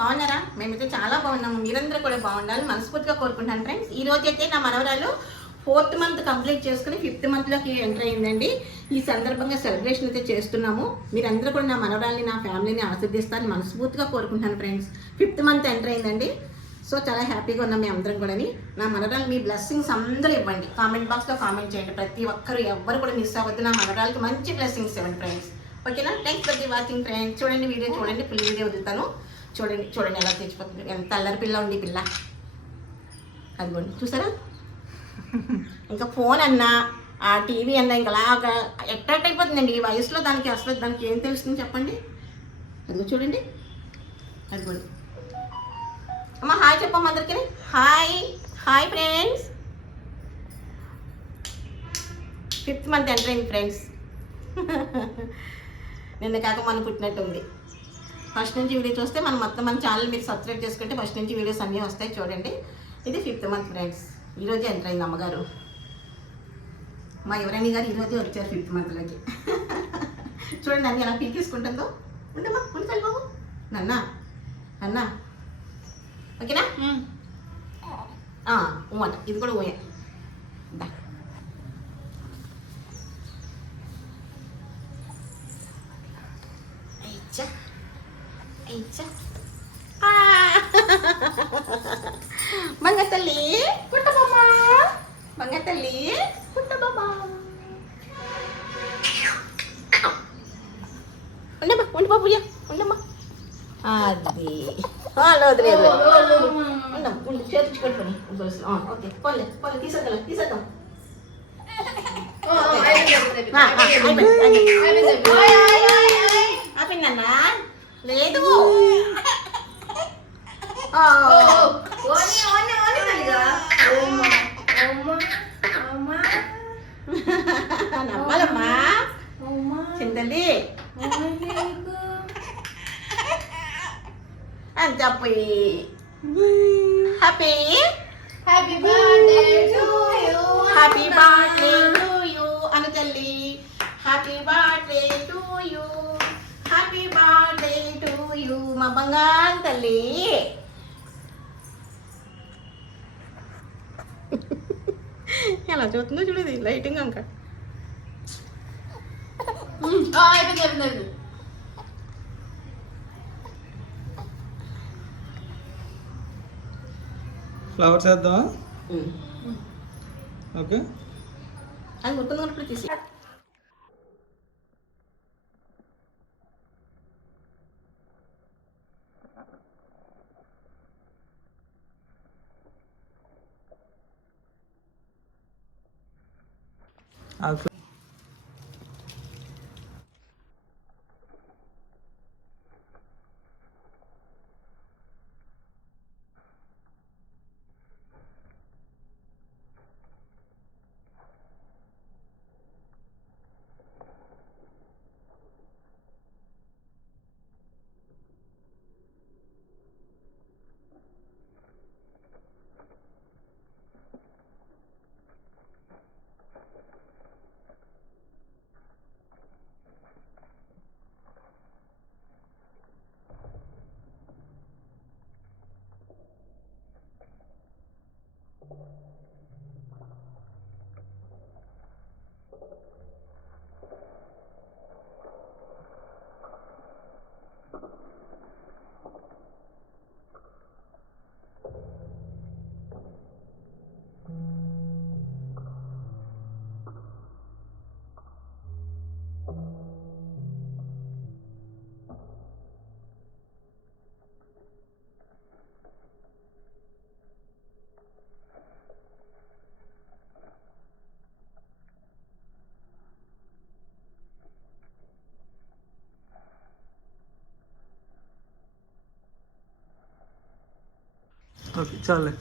బాగున్నారా? మేమైతే చాలా బాగున్నాము. మీరందరూ కూడా బాగుండాలి మనస్ఫూర్తిగా కోరుకుంటాను ఫ్రెండ్స్. ఈ రోజు అయితే నా మనవరాలు 4th మంత్ కంప్లీట్ చేసుకుని 5th మంత్లోకి ఎంటర్ అయిందండి. ఈ సందర్భంగా సెలబ్రేషన్ అయితే చేస్తున్నాము. మీరందరూ కూడా నా మనవరాల్ని, నా ఫ్యామిలీని ఆశీర్దిస్తారని మనస్ఫూర్తిగా కోరుకుంటాను ఫ్రెండ్స్. 5th మంత్ ఎంటర్ అయిందండి. సో చాలా హ్యాపీగా ఉన్నాం మీ అందరం కూడా. నా మనవరాలు మీ బ్లెస్సింగ్స్ అందరూ ఇవ్వండి. కామెంట్ బాక్స్లో కామెంట్ చేయండి. ప్రతి ఒక్కరు ఎవ్వరు కూడా మిస్ అవ్వద్దు. నా మనవరాలకి మంచి బ్లెస్సింగ్స్ ఇవ్వండి ఫ్రెండ్స్. ఓకేనా? Thanks for the watching friends. చూడండి వీడియో చూడండి, ఫుల్ వీడియో వదులుతాను. చూడండి చూడండి ఎలా తెచ్చిపోతుంది. ఎంత అల్లరి పిల్ల ఉంది పిల్ల. అదిగోండి చూసారా? ఇంకా ఫోన్ అన్నా ఆ టీవీ అన్నా ఇంకా అలాగా అట్రాక్ట్ అయిపోతుందండి. ఈ వయసులో దానికి అసలు దానికి ఏం తెలుస్తుంది చెప్పండి? అదిగో చూడండి, అదిగోండి. అమ్మ హాయ్ చెప్పమ్మ అందరికీ. Hi hi friends. 5th month enter అయింది ఫ్రెండ్స్. నిన్న కాక మనం పుట్టినట్టు ఉంది. ఫస్ట్ నుంచి వీడియో చూస్తే మనం మొత్తం మన ఛానల్ మీరు సబ్స్క్రైబ్ చేసుకుంటే ఫస్ట్ నుంచి వీడియోస్ అన్నీ వస్తాయి. చూడండి, ఇది 5th మంత్ ఫ్రెండ్స్. ఈరోజు ఎంటర్ అయింది అమ్మగారు. మా యువరాణి గారు ఈరోజు వచ్చారు 5th మంత్లోకి. చూడండి అన్నీ ఎలా పీకేసుకుంటుందో. ఉండమ్మా ఉండి బాబు. నన్న అన్న ఓకేనా? ఊట ఇది కూడా ఊయ. బంగతల్లి పుట్టబొమ్మ, బంగతల్లి పుట్టబొమ్మ. ఉండమ్మా ఉండి బాబు, ఉండమ్మా. అది వదిలేదు. ఉండమ్మా ఉండి చేర్చుకొని ఓకే పోలే పోలే తీసేద్దాం తీసేద్దాం. ఆపిందన్నా లేదు. నమ్మాలమ్మా చింతల్లి అని చెప్పి happy happy birthday to you, happy birthday to you Anu తల్లి. Happy birthday to you, happy birthday to you మా బంగారు తల్లి. ఎలా చూస్తుందో చూడేది లైటింగ్ అంక. ఫ్లవర్స్ వేద్దామా? ఓకే అది గుర్తున్నప్పుడు తీసి ఓకే చాలే.